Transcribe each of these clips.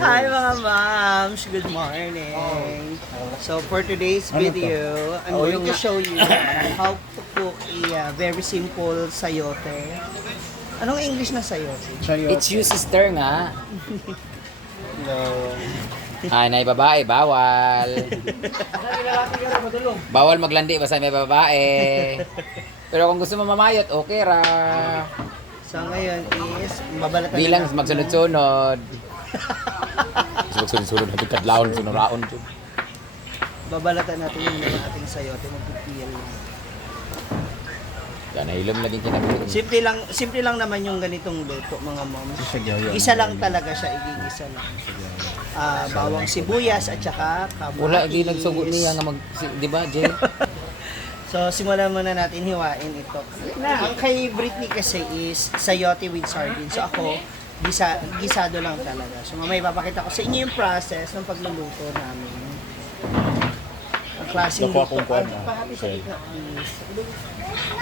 Hi mga moms! Good morning! So for today's video, I'm going to show you how to cook a very simple sayote. Anong English na sayote? It's you, sister nga. No. Ay, nay babae, bawal. Bawal maglandi basta may babae. Pero kung gusto mo mamayot, okay ra. So ngayon is, babalatan Di lang natin magsunod-sunod. Magsunod-sunod, hanggang kadlawon, sunuraon. babalatan natin yung mga ating sayote. Magpipil. Yan, nahilom na din kinabuhin. Simple lang naman yung ganitong luto mga moms. Isa lang talaga siya, igigisa lang. Bawang sibuyas at saka kamatis. Wala, di nagsugot niya nga mag... Di ba, Jay? So, simulan muna natin hiwain ito. Ang kay Britney kasi is sayote with sardines. So, ako, gisado lang talaga. So, mamaya ipapakita ko sa inyo yung process ng pagluluto namin. Ang klaseng luto. Pahapi sa gitna, please.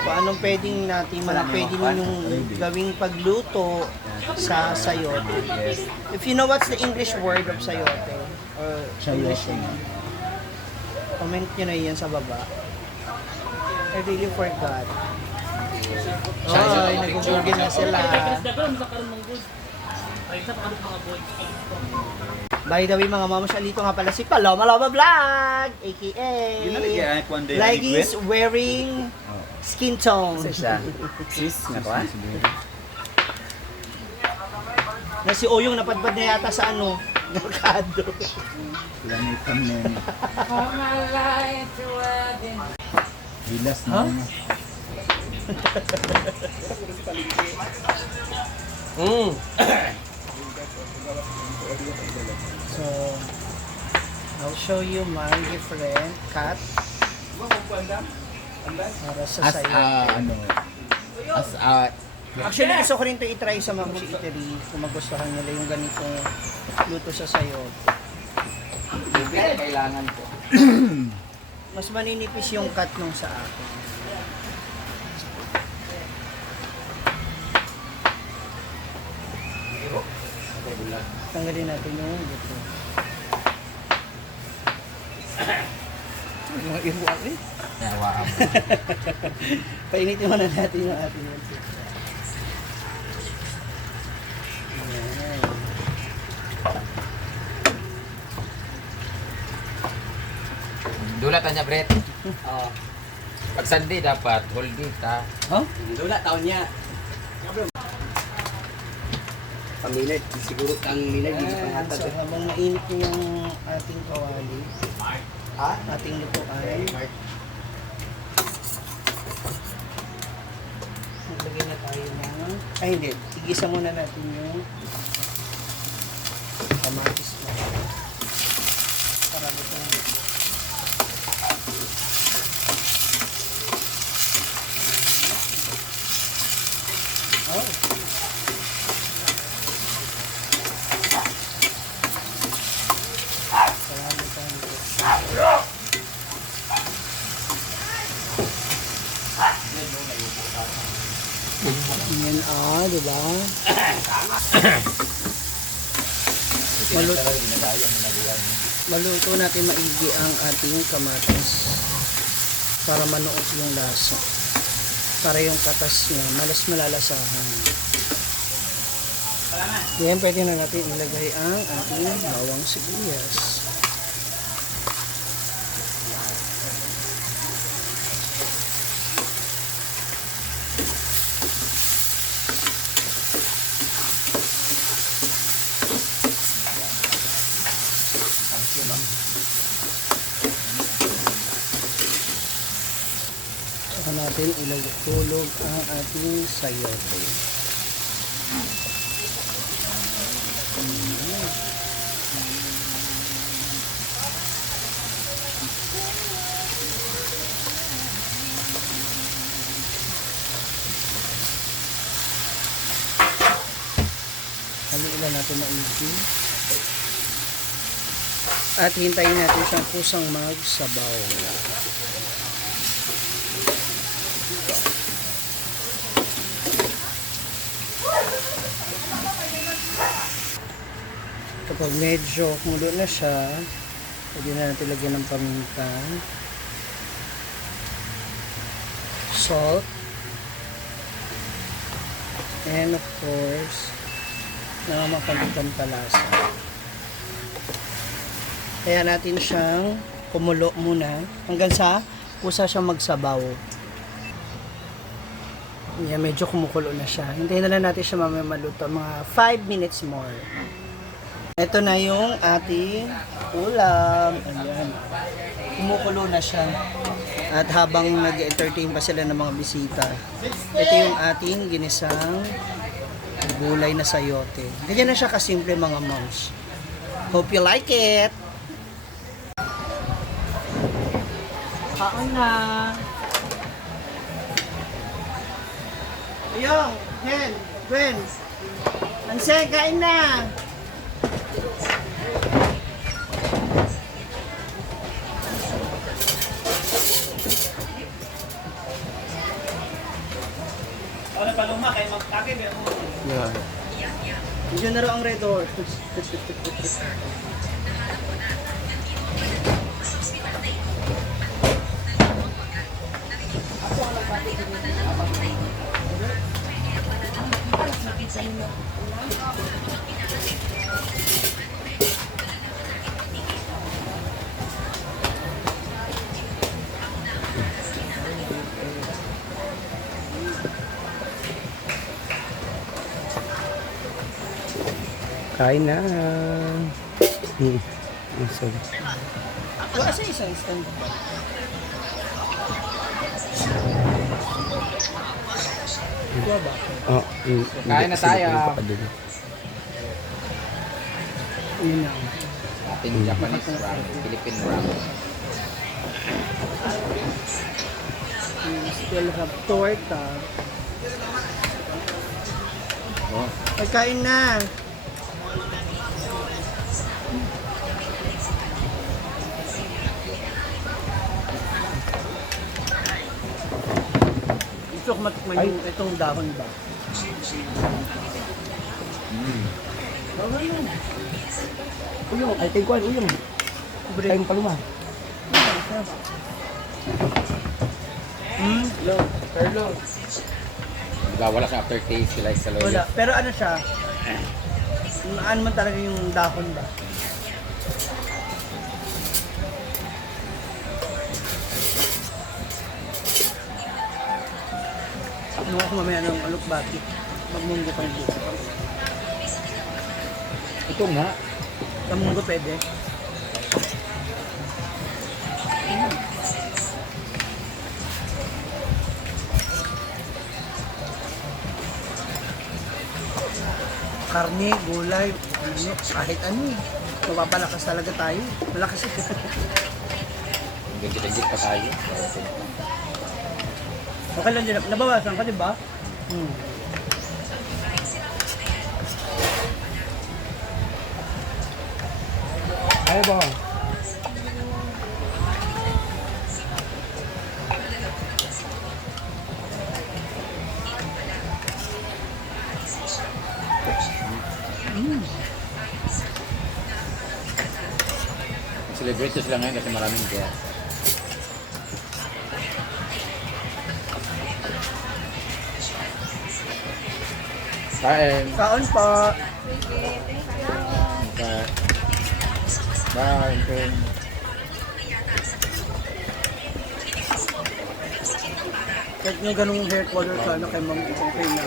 Kung anong pwedeng natin, pwede ninyong gawing pagluto sa sayote. If you know what's the English word of sayote, or English name, comment nyo na yan sa baba. I really forgot. Ay, nag-google na sila. By the way, mga mama, alito nga pala si Paloma Loma Vlog, aka like is wearing skin tone. Sis, nga ba? Na si Oyong napadpad na yata sa ano, merkado. Lamitan na yun. Bilas na yun. So, I'll show you my different cut para sa As sayo. ano, as Actually, gusto ko rin ito i-try sa mga eatery kung magustuhan nila yung ganitong luto sa sayo. Kailangan ko. Mas maninipis yung cut nung sa akin. Tanggalin natin yung luto. Mga iruan eh. Nawaan mo. Painitin muna natin yung ating luto. Ayan. Dulat niya, Brett. Oo. Pag Sunday dapat, holding ta. Huh? Dula taon niya. Paminit, siguro ang minag dito Ayan, panghatag. so habang mainit na yung ating kawali, ating lutuan, maglagay na tayo ng, ay hindi, igisa muna natin yung kamatis na. Para lutong luto. Oh. Yan di ba? Maluto natin maigi ang ating kamatis para manuot yung lasa. Para yung katas niya, malas malalasahan. Yan, pwede na natin ilagay ang ating bawang sibuyas. Saka natin ilagtulog ang ating sayote. Haluin natin maigi. At hintayin natin siyang kusang magsabaw. Kapag medyo kumulo na siya, pwede na natin lagyan ng paminta, salt, and of course, namamakalutan palasa. Kaya natin siyang kumulo muna hanggang sa kusa siyang magsabaw. Yan, medyo kumukulo na siya. Hintayin na lang natin siya mamaya maluto. Mga 5 minutes more. Ito na yung ating ulam. Ayan. Kumukulo na siya. At habang nag-entertain pa sila ng mga bisita, ito yung ating ginisang gulay na sayote. Ganyan na siya kasimple mga moms. Hope you like it! Kaon na! Ayong, Hen, Gwen, Anse, kain na! Yeah. Diyan na raw ang red horse. Kain na. Wala sa isang stand ba? Wala ba? Oh, Kain na tayo. Yun na. Ating Japanese wrap, Philippine wrap. We still have torta. Oh. Pagkain na. Gusto ko matikman yung itong dahon ba? Uyong, ay tingkuan, uyong. Kain paluma. Perlo. Diba, wala siyang aftertaste like sa loyo. Wala. Pero ano siya? Ano man talaga yung dahon ba? Ano ako mamaya ng alukbati? Magmunggo pang dito. Ito nga. Kamunggo pwede. Karne, gulay, ano, kahit ano eh. Mapapalakas talaga tayo. Malakas eh. Gigit-git pa tayo. Okay lang din. Nabawasan ka, di ba? Ay ba? Celebrate sila ngayon kasi maraming guest. Kain. Kaon po. Okay. Bye. Okay. Kahit nyo ganung hair color sana kay Ma'am okay na.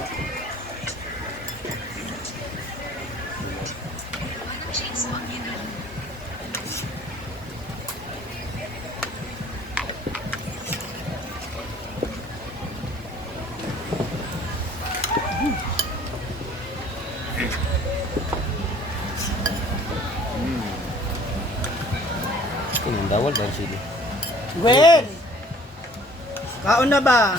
Ang dawal ba ang sili? Gwen! Kaon na ba?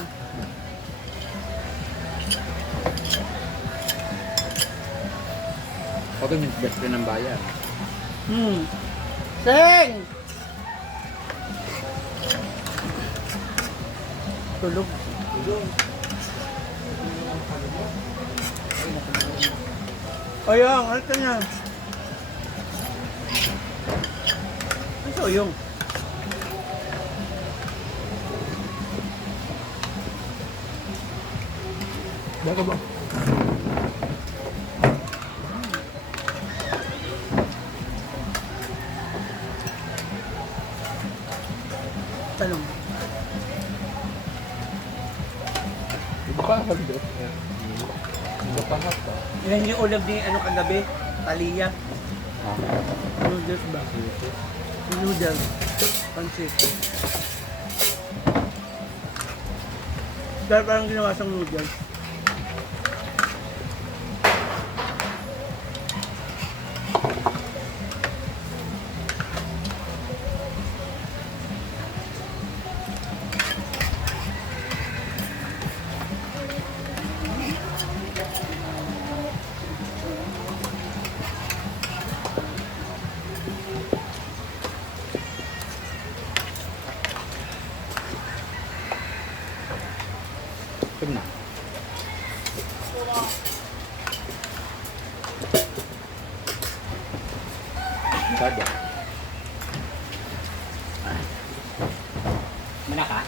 Okay, yung best friend ng bayan. Seng! Tulog. Ayun, halika na. Uyong. Baka ba? Talong. Iba pa halo. Iba pa halo. Yan yung ulam ni ano kagabi? Talia. Ah. Noodles ba? Noodles. Pansit. Dahil parang ginawa siyang noodles. Ito na. Kada. Mana ka?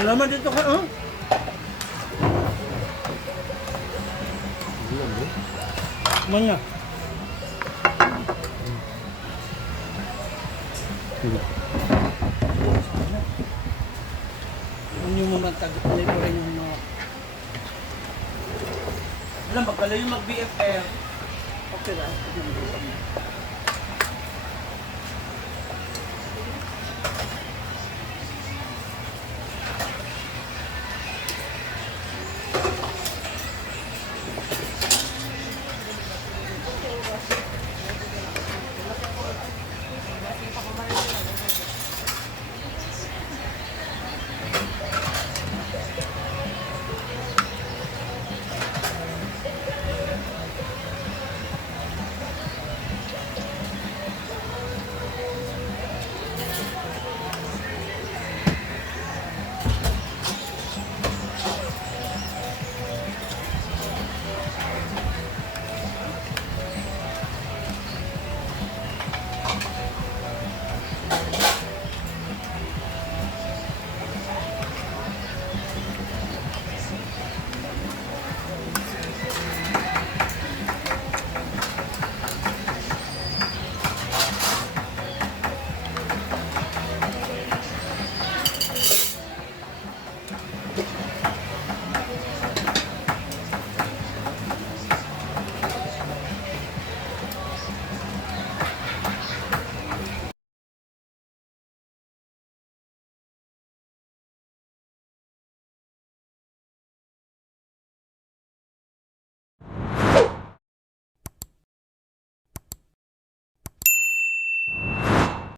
Salamat dito ka, oh. Manya. Ano yung mamantag? Alay ko rin yung mga... Alam, magkalayo mag-BFF. Okay na.